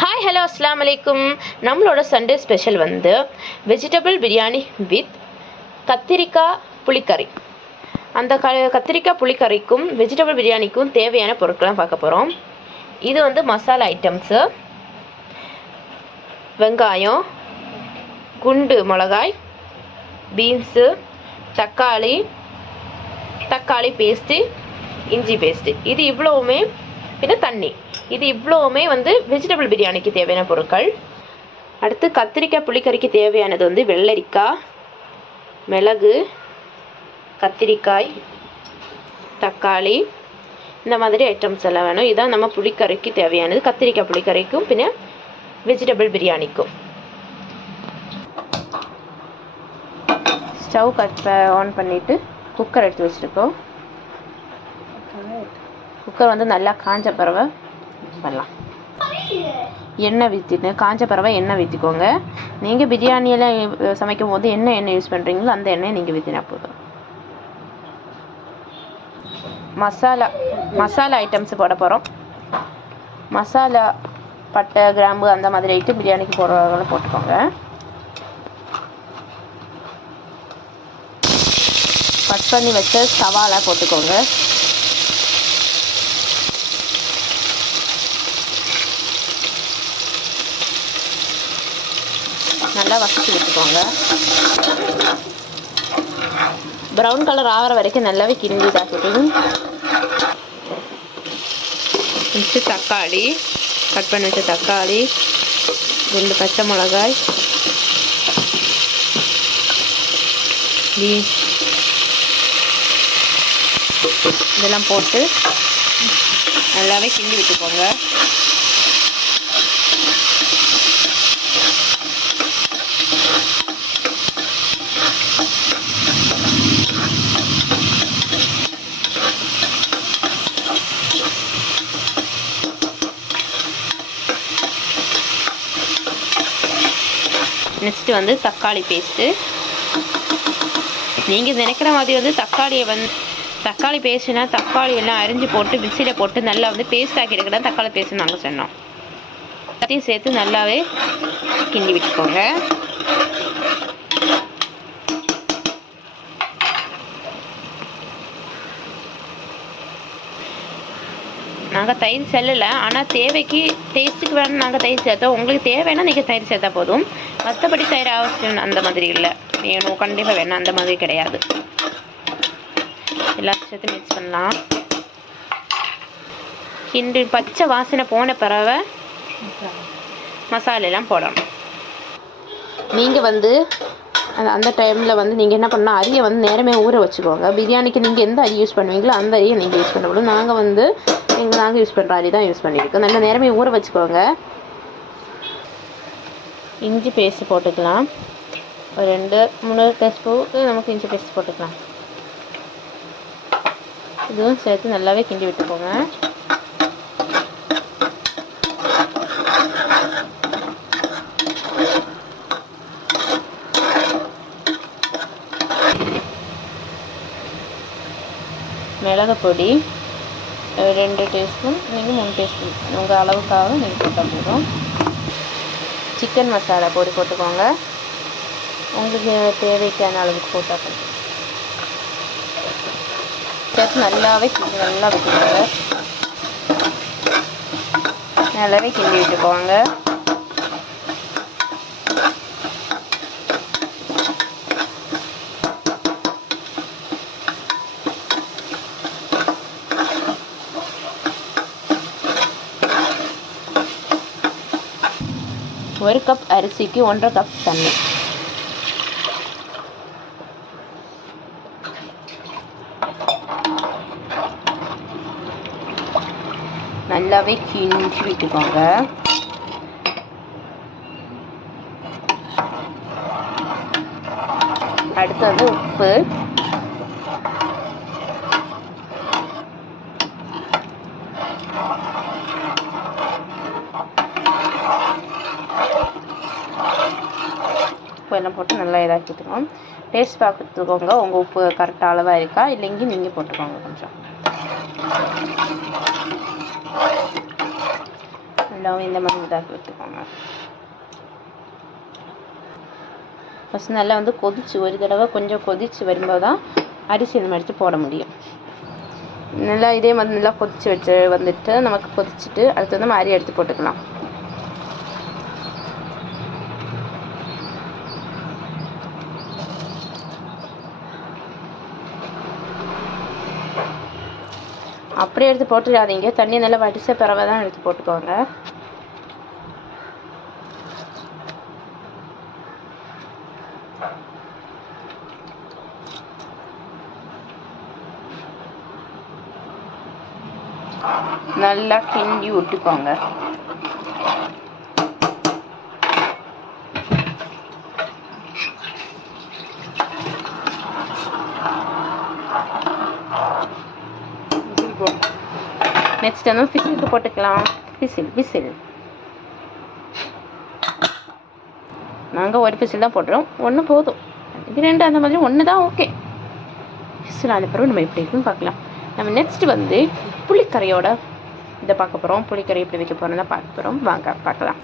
Hi hello அஸ்லாம் வலைக்கும். நம்மளோட சண்டே ஸ்பெஷல் வந்து வெஜிடபிள் பிரியாணி வித் கத்திரிக்காய் புளிக்கறி. அந்த கத்திரிக்காய் புளிக்கறிக்கும் வெஜிடபிள் பிரியாணிக்கும் தேவையான பொருட்கள்லாம் பார்க்க போகிறோம். இது வந்து மசாலா ஐட்டம்ஸு: வெங்காயம், குண்டு மிளகாய், பீன்ஸு, தக்காளி பேஸ்ட்டு, இஞ்சி பேஸ்ட்டு. இது இவ்வளோவுமே, பின்ன தண்ணி. இது இவ்வளோவுமே வந்து வெஜிடபிள் பிரியாணிக்கு தேவையான பொருட்கள். அடுத்து கத்திரிக்காய் புளிக்கறிக்கு தேவையானது வந்து வெள்ளரிக்காய், மிளகு, கத்திரிக்காய், தக்காளி, இந்த மாதிரி ஐட்டம்ஸ் எல்லாம் வேணும். இதுதான் நம்ம புளிக்கறிக்கு தேவையானது, கத்திரிக்காய் புளிக்கறிக்கும் பின்ன வெஜிடபிள் பிரியாணிக்கும். ஸ்டவ் ஆன் பண்ணிவிட்டு குக்கர் எடுத்து வச்சுருக்கோம். குக்கர் வந்து நல்லா காஞ்ச பிறவை பண்ணலாம். எண்ணெய் ஊற்றிட்டு காஞ்ச பிறவை எண்ணெய் ஊற்றிக்கோங்க. நீங்கள் பிரியாணியெல்லாம் சமைக்கும் போது என்ன எண்ணெய் யூஸ் பண்ணுறீங்களோ அந்த எண்ணெயை நீங்கள் ஊற்றினா போதும். மசாலா ஐட்டம்ஸ் போட போகிறோம். மசாலா பட்டை, கிராம்பு அந்த மாதிரி ஐட்டம் பிரியாணிக்கு போடுறவங்களை போட்டுக்கோங்க. கட் பண்ணி வச்ச சவாலா போட்டுக்கோங்க. நல்லா வதக்கி விட்டுக்கோங்க. ப்ரௌன் கலர் ஆகிற வரைக்கும் நல்லாவே கிண்டி தாக்கிட்டு தக்காளி, கட் பண்ணி வச்ச தக்காளி, 2 பச்சை மிளகாய், பீன்ஸ் இதெல்லாம் போட்டு நல்லாவே கிண்டி விட்டுக்கோங்க. நெக்ஸ்ட்டு வந்து தக்காளி பேஸ்ட்டு. நீங்கள் நினைக்கிற மாதிரி வந்து தக்காளி பேஸ்ட்டுனா தக்காளி எல்லாம் அரிஞ்சு போட்டு மிக்சியில் போட்டு நல்லா வந்து பேஸ்ட் ஆக்கி எடுக்கிற தக்காளி பேஸ்ட்டு நாங்கள் சொன்னோம். எல்லாத்தையும் சேர்த்து நல்லாவே கிண்டி விட்டுக்கோங்க. நாங்கள் தயிர் செல்லலை, ஆனால் தேவைக்கு டேஸ்ட்டுக்கு வேணும் நாங்கள் தயிர் சேர்த்தோம். உங்களுக்கு தேவைன்னா நீங்கள் தயிர் சேர்த்தா போதும். மற்றபடி தயிர் அவசியம் அந்த மாதிரி இல்லை, வேணும் கண்டிப்பாக வேணும் அந்த மாதிரி கிடையாது. எல்லாத்தையும் சேர்த்து மிக்ஸ் பண்ணலாம். கிண்டி பச்சை வாசனை போன பிறகு மசாலெல்லாம் போடணும். நீங்கள் வந்து அந்த டைமில் வந்து நீங்கள் என்ன பண்ணால் அரியை வந்து நேரமே ஊற வச்சுக்கோங்க. பிரியாணிக்கு நீங்கள் எந்த அரி யூஸ் பண்ணுவீங்களோ அந்த அரியை நீங்கள் யூஸ் பண்ண முடியும். நாங்கள் யூஸ் பண்ணுற அரி தான் யூஸ் பண்ணியிருக்கோம். நல்ல நேரமே ஊற வச்சுக்கோங்க. இஞ்சி பேஸ்ட் போட்டுக்கலாம். ஒரு 2-3 டீஸ்பூன் நமக்கு இஞ்சி பேஸ்ட் போட்டுக்கலாம். இதுவும் சேர்த்து நல்லாவே கிண்டி விட்டுக்கோங்க. மிளகு பொடி 2 டீஸ்பூன், நீங்கள் 3 டீஸ்பூன் உங்கள் அளவுக்காக நீங்கள் போட்டால் போதும். சிக்கன் மசாலா பொடி போட்டுக்கோங்க. உங்களுக்கு தேவைக்கான அளவுக்கு போட்டால் போதும். சேர்த்து நல்லாவே விட்டுக்கோங்க. நல்லாவே கிண்டி விட்டுக்கோங்க. ஒரு கப் அரிசிக்கு 1.5 கப் தண்ணி. நல்லாவே கிண்டி விட்டுக்கோங்க. அடுத்தது உப்பு, எல்லாம் போட்டு நல்லா இதாக்கிட்டுக்கோங்க. டேஸ்ட் பார்த்துக்கோங்க உங்கள் உப்பு கரெக்டாக அளவாக இருக்கா இல்லைங்க நீங்கள் போட்டுக்கோங்க. கொஞ்சம் ஃபுல்லாகவும் இந்த மாதிரி இதாக்கி வச்சுக்கோங்க. ஃபஸ்ட் நல்லா வந்து கொதிச்சு ஒரு தடவை கொஞ்சம் கொதிச்சு வரும்போது தான் அரிசி இந்த மாதிரி போட முடியும். நல்லா இதே மாதிரி நல்லா கொதிச்சு வச்சு வந்துட்டு நமக்கு கொதிச்சுட்டு அடுத்து வந்து மாதிரி எடுத்து போட்டுக்கலாம். அப்படியே எடுத்து போட்டுடாதீங்க, தண்ணி நல்லா வடித்த பிறவை தான் எடுத்து போட்டுக்கோங்க. நல்லா கிண்டி விட்டுக்கோங்க. நெக்ஸ்ட் வந்து விசிலுக்கு போட்டுக்கலாம். விசில் நாங்கள் ஒரு விசில் தான் போட்டுறோம், ஒன்று போதும். இது ரெண்டு அந்த மாதிரி ஒன்று தான் ஓகே. விசில் ஆன பிறகு நம்ம எப்படி இருக்குன்னு பார்க்கலாம். நம்ம நெக்ஸ்ட் வந்து புளிக்கரையோட இதை பார்க்க போகிறோம். புளிக்கரை எப்படி வைக்க போகிறோம் தான் பார்க்க போகிறோம். வாங்க பார்க்கலாம்.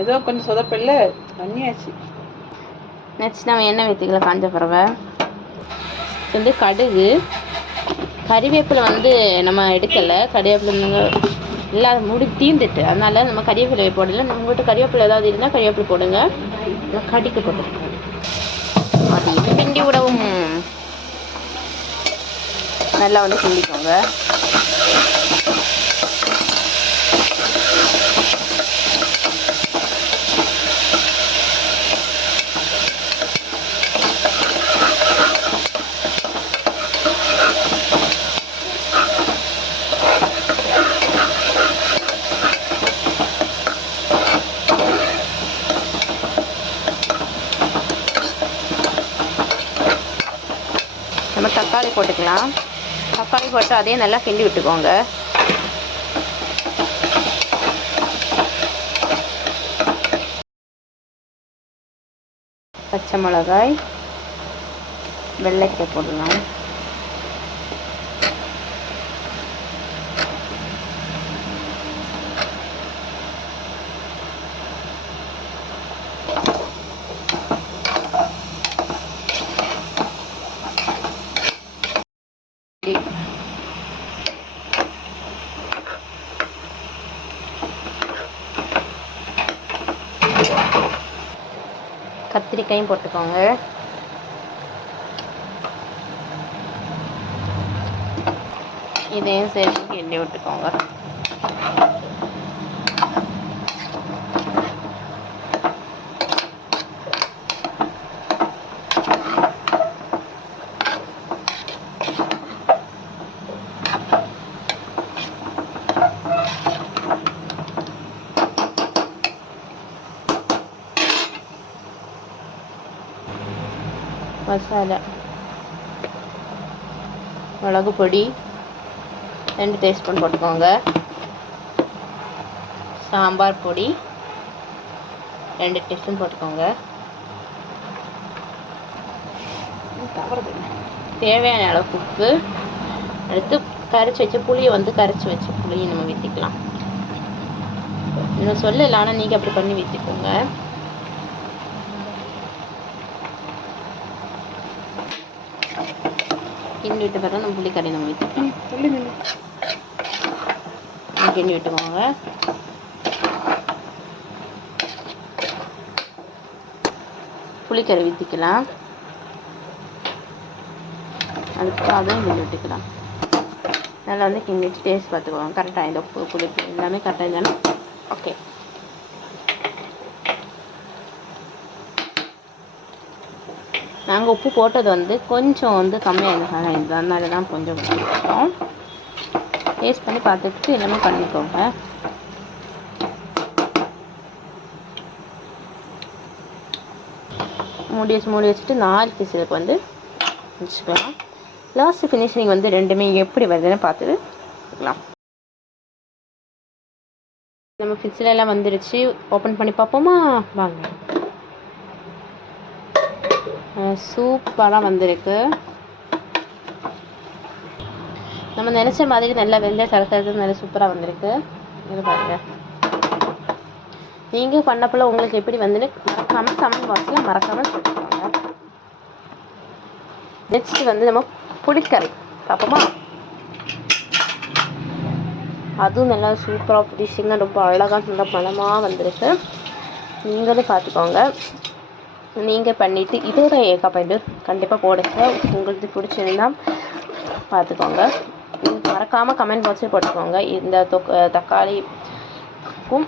ஏதோ கொஞ்சம் சொதப்பில்ல தண்ணியாச்சு. நெக்ஸ்ட் நம்ம எண்ணெய் ஊற்றிக்கலாம். காஞ்ச பிறவை வந்து கடுகு, கறிவேப்பிலை வந்து நம்ம எடுக்கலை. கறிவேப்பிலை இல்லாத மூடி தீர்ந்துட்டு, அதனால நம்ம கறிவேப்பிலை போடல. நம்மகிட்ட கறிவேப்பிலை ஏதாவது இருந்தால் கறிவேப்பிலை போடுங்க. கடிக்க போட்டுருக்கோம். அது கிண்டி விடவும் நல்லா வந்து கிண்டிக்கோங்க. நம்ம தக்காளி போட்டுக்கலாம். தக்காளி போட்டு அதே நல்லா கிண்டி விட்டுக்கோங்க. பச்சை மிளகாய், வெள்ளைக்காய் போடலாம். கத்திரிக்காயும் போட்டுக்கோங்க. இதையும் சேர்த்து கிண்டி விட்டுக்கோங்க. மசாலா, மிளகு பொடி 2 டீஸ்பூன் போட்டுக்கோங்க. சாம்பார் பொடி 2 டீஸ்பூன் போட்டுக்கோங்க. தேவையான அளவு உப்பு. அடுத்து கரைச்சி வச்ச புளியை வந்து கரைச்சி வச்ச புளியை நம்ம ஊற்றிக்கலாம். இன்னும் சொல்லலை, ஆனால் நீங்கள் அப்படி பண்ணி ஊற்றிக்கோங்க. கிண்டி விட்ட பிறகு நம்ம புளிக்கறி நம்ம ஊற்றிக்கலாம். கிண்டி விட்டுக்கோங்க. புளிக்கறி ஊற்றிக்கலாம். அதுக்கப்புறம் அதையும் கிண்டி விட்டுக்கலாம். நல்லா வந்து கிண்டிட்டு டேஸ்ட் பார்த்துக்கோங்க. கரெக்டாக இந்த உப்பு புளிப்பு எல்லாமே கரெக்டாக இருந்தாலும் ஓகே. நாங்கள் உப்பு போட்டது வந்து கொஞ்சம் வந்து கம்மியாக இருந்தது, அதனால தான் கொஞ்சம் போட்டோம். டேஸ்ட் பண்ணி பார்த்துட்டு எல்லாமே பண்ணிக்கோங்க. மூடி வச்சுட்டு 4 விசிலுக்கு வந்து வச்சுக்கலாம். லாஸ்ட் ஃபினிஷிங் வந்து ரெண்டுமே எப்படி வருதுன்னு பார்த்துட்டு நம்ம ஃபிஷ்ல எல்லாம் வந்துடுச்சு. ஓப்பன் பண்ணி பார்ப்போமா? வாங்க. சூப்பராக வந்திருக்கு. நம்ம நினச்ச மாதிரி நல்லா வெள்ளை சரக்கிறது நல்லா சூப்பராக வந்திருக்கு. இது பாருங்கள். நீங்கள் பண்ணப்போல உங்களுக்கு எப்படி வந்துன்னு மறக்காமல் கமெண்ட் பாக்ஸில் மறக்காமல் சொல்லிக்கோங்க. நெக்ஸ்ட் வந்து நம்ம புளிக்கரை பார்ப்போமா? அதுவும் நல்லா சூப்பராக ஃபினிஷிங்காக ரொம்ப அழகாக நல்லா மனமாக வந்திருக்கு. நீங்களும் பார்த்துக்கோங்க. நீங்கள் பண்ணிவிட்டு இதோட ஏக்கா பாயிண்ட் கண்டிப்பாக போடுங்க. உங்களுக்கு பிடிச்சிருந்தா பார்த்துக்கோங்க. இது மறக்காமல் கமெண்ட் பாக்ஸில் போட்டுக்கோங்க. இந்த தக்காளிக்கும்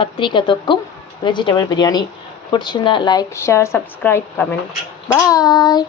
கத்திரிக்காய் தொக்கும் வெஜிடபிள் பிரியாணி பிடிச்சிருந்தா லைக், ஷேர், சப்ஸ்கிரைப், கமெண்ட். பாய்.